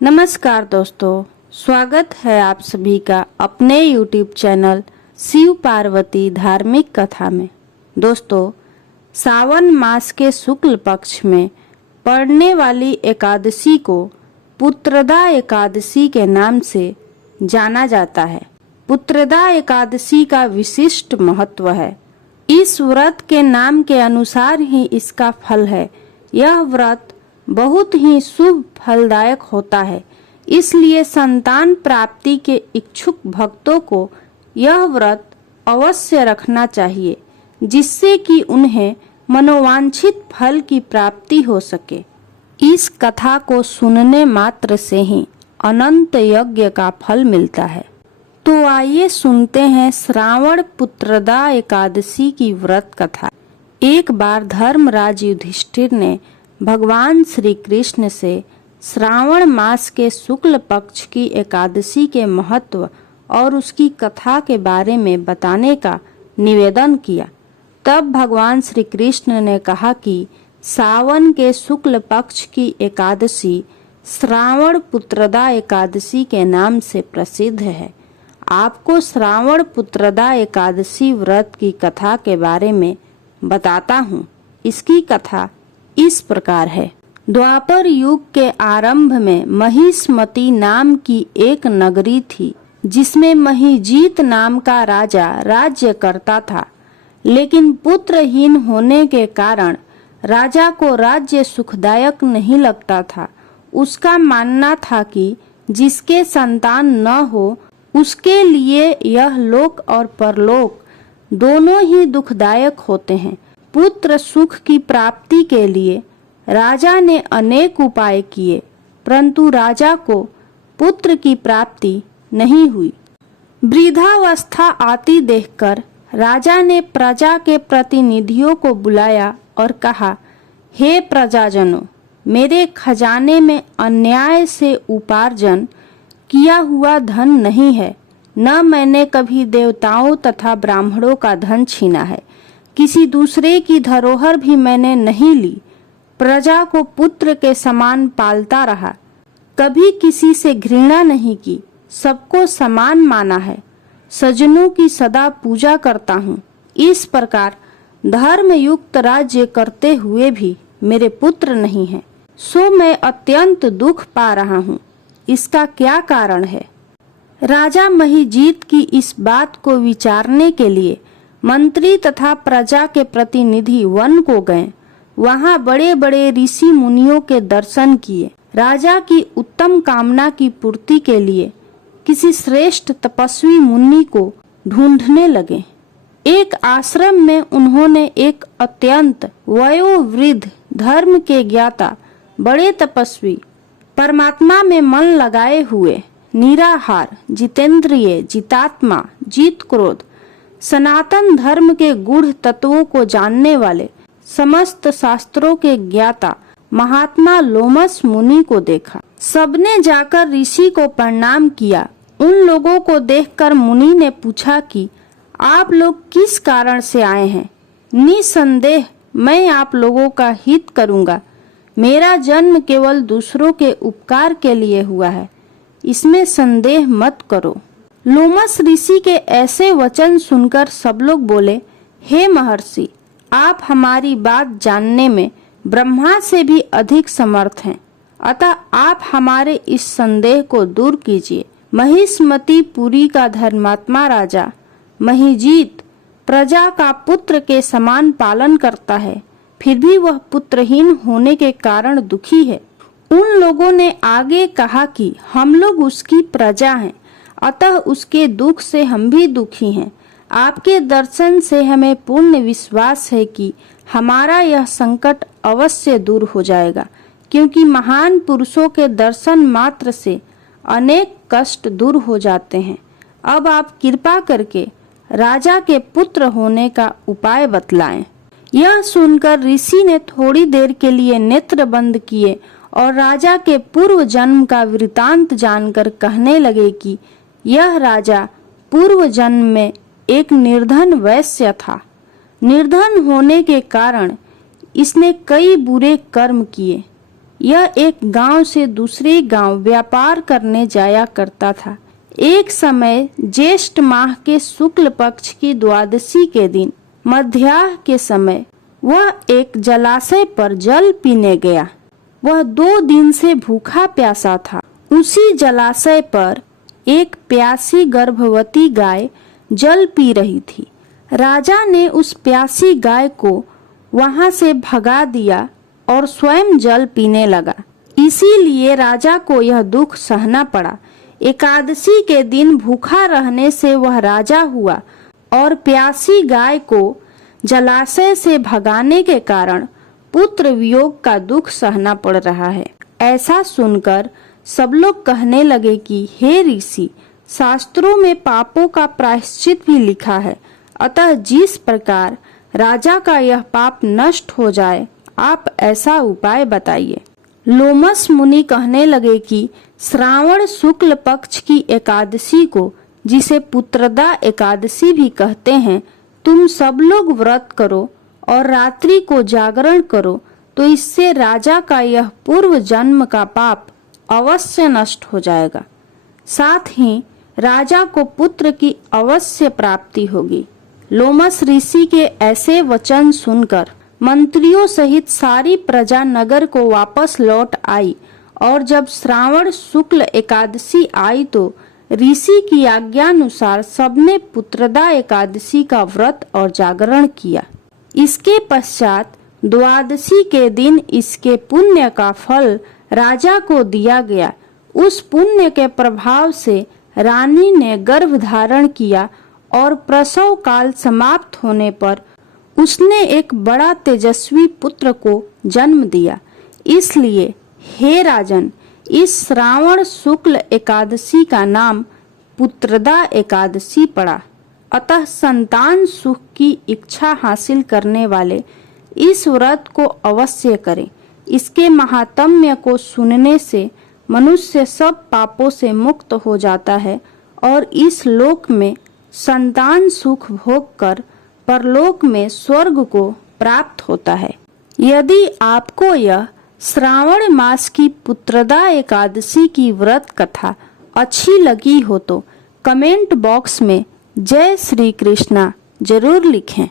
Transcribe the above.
नमस्कार दोस्तों, स्वागत है आप सभी का अपने YouTube चैनल शिव पार्वती धार्मिक कथा में। दोस्तों, सावन मास के शुक्ल पक्ष में पड़ने वाली एकादशी को पुत्रदा एकादशी के नाम से जाना जाता है। पुत्रदा एकादशी का विशिष्ट महत्व है। इस व्रत के नाम के अनुसार ही इसका फल है। यह व्रत बहुत ही शुभ फलदायक होता है, इसलिए संतान प्राप्ति के इच्छुक भक्तों को यह व्रत अवश्य रखना चाहिए, जिससे कि उन्हें मनोवांछित फल की प्राप्ति हो सके। इस कथा को सुनने मात्र से ही अनंत यज्ञ का फल मिलता है। तो आइए सुनते हैं श्रावण पुत्रदा एकादशी की व्रत कथा। एक बार धर्मराज युधिष्ठिर ने भगवान श्री कृष्ण से श्रावण मास के शुक्ल पक्ष की एकादशी के महत्व और उसकी कथा के बारे में बताने का निवेदन किया। तब भगवान श्री कृष्ण ने कहा कि सावन के शुक्ल पक्ष की एकादशी श्रावण पुत्रदा एकादशी के नाम से प्रसिद्ध है। आपको श्रावण पुत्रदा एकादशी व्रत की कथा के बारे में बताता हूँ। इसकी कथा इस प्रकार है। द्वापर युग के आरंभ में महिष्मती नाम की एक नगरी थी, जिसमें महिजीत नाम का राजा राज्य करता था। लेकिन पुत्रहीन होने के कारण राजा को राज्य सुखदायक नहीं लगता था। उसका मानना था कि जिसके संतान न हो उसके लिए यह लोक और परलोक दोनों ही दुखदायक होते हैं। पुत्र सुख की प्राप्ति के लिए राजा ने अनेक उपाय किए, परंतु राजा को पुत्र की प्राप्ति नहीं हुई। वृद्धावस्था आती देखकर राजा ने प्रजा के प्रतिनिधियों को बुलाया और कहा, हे प्रजाजनों, मेरे खजाने में अन्याय से उपार्जन किया हुआ धन नहीं है। न मैंने कभी देवताओं तथा ब्राह्मणों का धन छीना है। किसी दूसरे की धरोहर भी मैंने नहीं ली। प्रजा को पुत्र के समान पालता रहा। कभी किसी से घृणा नहीं की। सबको समान माना है। सज्जनों की सदा पूजा करता हूँ। इस प्रकार धर्म युक्त राज्य करते हुए भी मेरे पुत्र नहीं है, सो मैं अत्यंत दुख पा रहा हूँ। इसका क्या कारण है? राजा महिजीत की इस बात को विचारने के लिए मंत्री तथा प्रजा के प्रतिनिधि वन को गए। वहां बड़े बड़े ऋषि मुनियों के दर्शन किए। राजा की उत्तम कामना की पूर्ति के लिए किसी श्रेष्ठ तपस्वी मुनि को ढूंढने लगे। एक आश्रम में उन्होंने एक अत्यंत वयोवृद्ध धर्म के ज्ञाता बड़े तपस्वी, परमात्मा में मन लगाए हुए, निराहार, जितेंद्रिय, जितात्मा, जीत क्रोध, सनातन धर्म के गूढ़ तत्वों को जानने वाले, समस्त शास्त्रों के ज्ञाता महात्मा लोमस मुनि को देखा। सबने जाकर ऋषि को प्रणाम किया। उन लोगों को देखकर मुनि ने पूछा कि आप लोग किस कारण से आए हैं? निसंदेह मैं आप लोगों का हित करूंगा। मेरा जन्म केवल दूसरों के उपकार के लिए हुआ है, इसमें संदेह मत करो। लोमस ऋषि के ऐसे वचन सुनकर सब लोग बोले, हे महर्षि, आप हमारी बात जानने में ब्रह्मा से भी अधिक समर्थ हैं, अतः आप हमारे इस संदेह को दूर कीजिए। महिष्मती पुरी का धर्मात्मा राजा महिजीत प्रजा का पुत्र के समान पालन करता है, फिर भी वह पुत्रहीन होने के कारण दुखी है। उन लोगों ने आगे कहा कि हम लोग उसकी प्रजा हैं, अतः उसके दुख से हम भी दुखी हैं। आपके दर्शन से हमें पूर्ण विश्वास है कि हमारा यह संकट अवश्य दूर हो जाएगा, क्योंकि महान पुरुषों के दर्शन मात्र से अनेक कष्ट दूर हो जाते हैं। अब आप कृपा करके राजा के पुत्र होने का उपाय बतलाएं। यह सुनकर ऋषि ने थोड़ी देर के लिए नेत्र बंद किए और राजा के पूर्व जन्म का वृतांत जानकर कहने लगे कि यह राजा पूर्व जन्म में एक निर्धन वैश्य था। निर्धन होने के कारण इसने कई बुरे कर्म किए। यह एक गांव से दूसरे गांव व्यापार करने जाया करता था। एक समय ज्येष्ठ माह के शुक्ल पक्ष की द्वादशी के दिन मध्याह्न के समय वह एक जलाशय पर जल पीने गया। वह 2 दिन से भूखा प्यासा था। उसी जलाशय पर एक प्यासी गर्भवती गाय जल पी रही थी। राजा ने उस प्यासी गाय को वहां से भगा दिया और स्वयं जल पीने लगा। इसीलिए राजा को यह दुख सहना पड़ा। एकादशी के दिन भूखा रहने से वह राजा हुआ और प्यासी गाय को जलाशय से भगाने के कारण पुत्र वियोग का दुख सहना पड़ रहा है। ऐसा सुनकर सब लोग कहने लगे कि हे ऋषि, शास्त्रों में पापों का प्रायश्चित भी लिखा है, अतः जिस प्रकार राजा का यह पाप नष्ट हो जाए, आप ऐसा उपाय बताइए। लोमस मुनि कहने लगे कि श्रावण शुक्ल पक्ष की एकादशी को, जिसे पुत्रदा एकादशी भी कहते हैं, तुम सब लोग व्रत करो और रात्रि को जागरण करो, तो इससे राजा का यह पूर्व जन्म का पाप अवश्य नष्ट हो जाएगा। साथ ही राजा को पुत्र की अवश्य प्राप्ति होगी। लोमस ऋषि के ऐसे वचन सुनकर मंत्रियों सहित सारी प्रजा नगर को वापस लौट आई और जब श्रावण शुक्ल एकादशी आई तो ऋषि की आज्ञानुसार सबने पुत्रदा एकादशी का व्रत और जागरण किया। इसके पश्चात द्वादशी के दिन इसके पुण्य का फल राजा को दिया गया। उस पुण्य के प्रभाव से रानी ने गर्भ धारण किया और प्रसव काल समाप्त होने पर उसने एक बड़ा तेजस्वी पुत्र को जन्म दिया। इसलिए हे राजन, इस श्रावण शुक्ल एकादशी का नाम पुत्रदा एकादशी पड़ा। अतः संतान सुख की इच्छा हासिल करने वाले इस व्रत को अवश्य करें। इसके महात्म्य को सुनने से मनुष्य सब पापों से मुक्त हो जाता है और इस लोक में संतान सुख भोग कर परलोक में स्वर्ग को प्राप्त होता है। यदि आपको यह श्रावण मास की पुत्रदा एकादशी की व्रत कथा अच्छी लगी हो तो कमेंट बॉक्स में जय श्री कृष्णा जरूर लिखें।